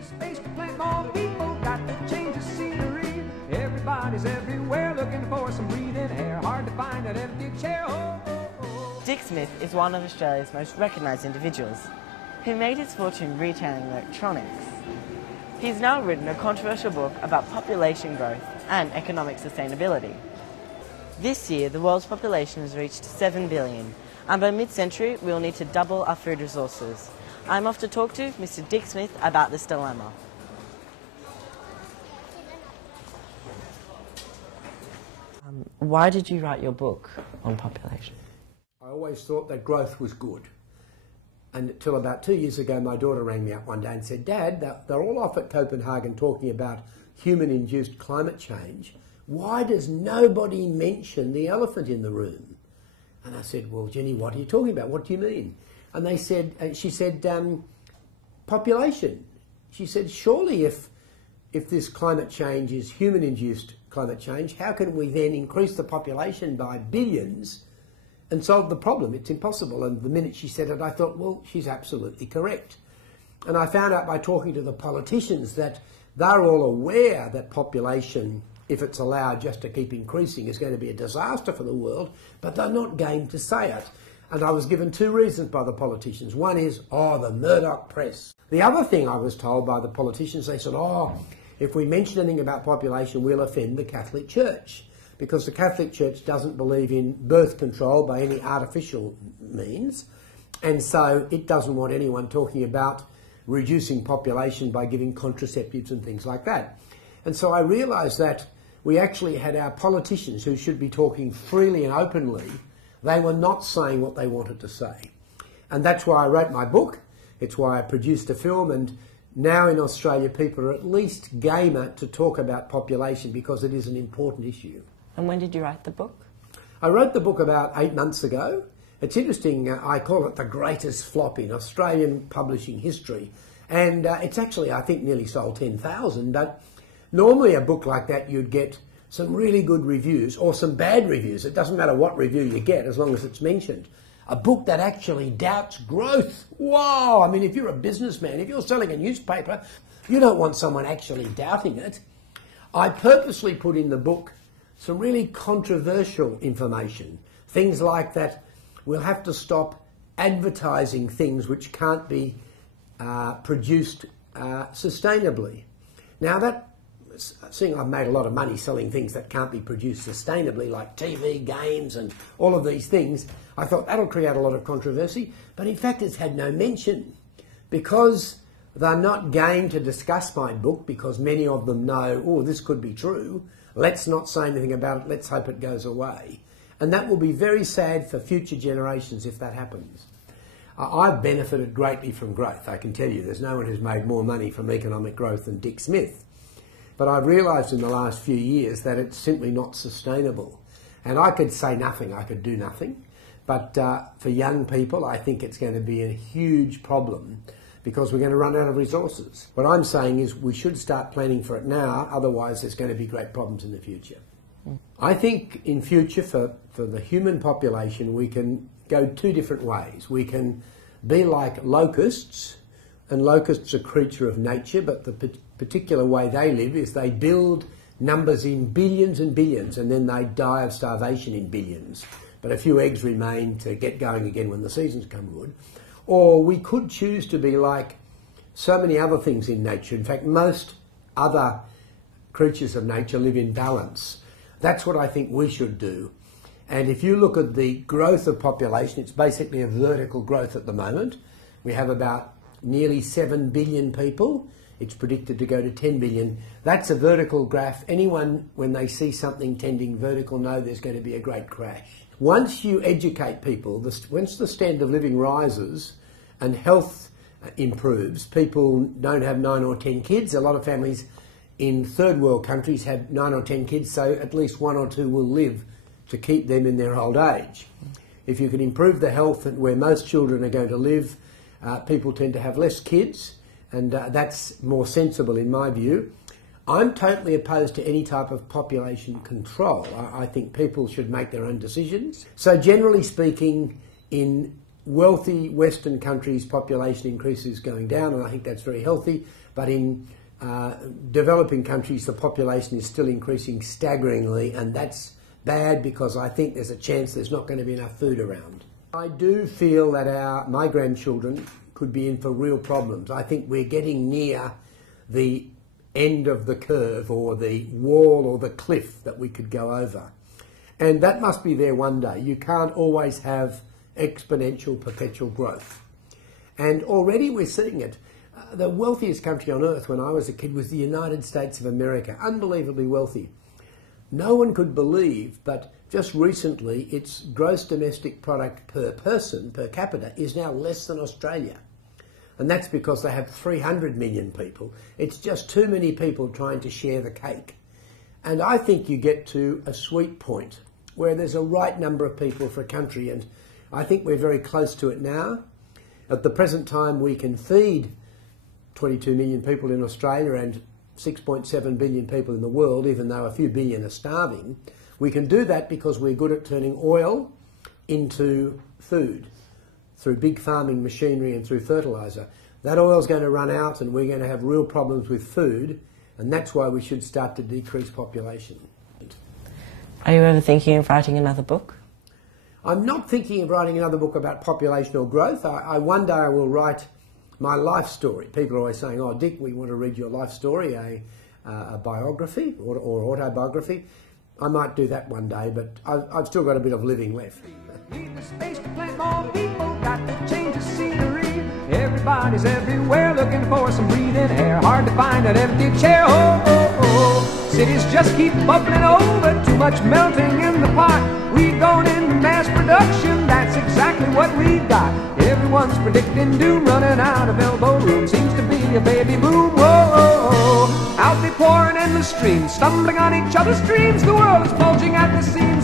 the space to plant more people, got to change the scenery. Everybody's everywhere looking for some breathing air. Hard to find an empty chair. Oh, oh, oh. Dick Smith is one of Australia's most recognised individuals, who made his fortune retailing electronics. He's now written a controversial book about population growth and economic sustainability. This year, the world's population has reached 7 billion, and by mid-century, we'll need to double our food resources. I'm off to talk to Mr. Dick Smith about this dilemma. Why did you write your book on population? I always thought that growth was good. And until about 2 years ago, my daughter rang me up one day and said, "Dad, they're all off at Copenhagen talking about human-induced climate change. Why does nobody mention the elephant in the room?" And I said, "Well, Jenny, what are you talking about? What do you mean?" And she said, population. She said, surely if this climate change is human-induced climate change, how can we then increase the population by billions and solve the problem? It's impossible. And the minute she said it, I thought, well, she's absolutely correct. And I found out by talking to the politicians that they're all aware that population, if it's allowed just to keep increasing, is going to be a disaster for the world, but they're not game to say it. And I was given two reasons by the politicians. One is, the Murdoch press. The other thing I was told by the politicians, they said, if we mention anything about population, we'll offend the Catholic Church, because the Catholic Church doesn't believe in birth control by any artificial means, and so it doesn't want anyone talking about reducing population by giving contraceptives and things like that. And so I realised that we actually had our politicians who should be talking freely and openly. They were not saying what they wanted to say. And that's why I wrote my book. It's why I produced a film, and now in Australia people are at least gamer to talk about population because it is an important issue. And when did you write the book? I wrote the book about 8 months ago. It's interesting, I call it the greatest flop in Australian publishing history. And it's actually, I think, nearly sold 10,000. But normally a book like that you'd get some really good reviews or some bad reviews. It doesn't matter what review you get as long as it's mentioned. A book that actually doubts growth. Wow! I mean, if you're a businessman, if you're selling a newspaper, you don't want someone actually doubting it. I purposely put in the book some really controversial information. Things like that we'll have to stop advertising things which can't be produced sustainably. Now seeing I've made a lot of money selling things that can't be produced sustainably, like TV, games and all of these things, I thought that'll create a lot of controversy, but in fact it's had no mention. Because they're not game to discuss my book, because many of them know, this could be true, let's not say anything about it, let's hope it goes away. And that will be very sad for future generations if that happens. I've benefited greatly from growth, I can tell you. There's no one who's made more money from economic growth than Dick Smith. But I've realised in the last few years that it's simply not sustainable. And I could say nothing, I could do nothing. But for young people, I think it's going to be a huge problem because we're going to run out of resources. What I'm saying is we should start planning for it now, otherwise there's going to be great problems in the future. I think in future for the human population we can go two different ways. We can be like locusts, and locusts are a creature of nature, but the particular way they live is they build numbers in billions and billions, and then they die of starvation in billions. But a few eggs remain to get going again when the seasons come good. Or we could choose to be like so many other things in nature. In fact, most other creatures of nature live in balance. That's what I think we should do. And if you look at the growth of population, it's basically a vertical growth at the moment. We have about nearly 7 billion people. It's predicted to go to 10 billion. That's a vertical graph. Anyone, when they see something tending vertical, know there's going to be a great crash. Once you educate people, once the standard of living rises and health improves, people don't have 9 or 10 kids. A lot of families in third world countries have 9 or 10 kids, so at least 1 or 2 will live to keep them in their old age. If you can improve the health and where most children are going to live, people tend to have less kids, and that's more sensible in my view. I'm totally opposed to any type of population control. I think people should make their own decisions. So generally speaking, in wealthy Western countries' population increase is going down, and I think that's very healthy. But in developing countries, the population is still increasing staggeringly, and that's bad because I think there's a chance there's not going to be enough food around. I do feel that my grandchildren could be in for real problems. I think we're getting near the end of the curve, or the wall or the cliff that we could go over. And that must be there one day. You can't always have exponential, perpetual growth. And already we're seeing it. The wealthiest country on earth when I was a kid was the United States of America, unbelievably wealthy. No one could believe, but just recently its gross domestic product per person, per capita, is now less than Australia. And that's because they have 300 million people. It's just too many people trying to share the cake. And I think you get to a sweet point where there's a right number of people for a country, and I think we're very close to it now. At the present time, we can feed 22 million people in Australia and 6.7 billion people in the world, even though a few billion are starving. We can do that because we're good at turning oil into food through big farming machinery and through fertiliser. That oil's going to run out and we're going to have real problems with food, and that's why we should start to decrease population. Are you ever thinking of writing another book? I'm not thinking of writing another book about populational growth. One day I will write my life story. People are always saying, oh, Dick, we want to read your life story, a biography or autobiography. I might do that one day, but I've still got a bit of living left. Need the space to plant more people, got to change the scenery. Everybody's everywhere looking for some breathing air. Hard to find an empty chair. Oh, oh, oh. Cities just keep bubbling over, too much melting in the pot. We've gone into mass production, that's exactly what we've got. Everyone's predicting doom, running out of elbow room. Seems to be a baby boom. Whoa, oh, oh. Out they pour in endless streams, stumbling on each other's dreams. The world is bulging at the seams.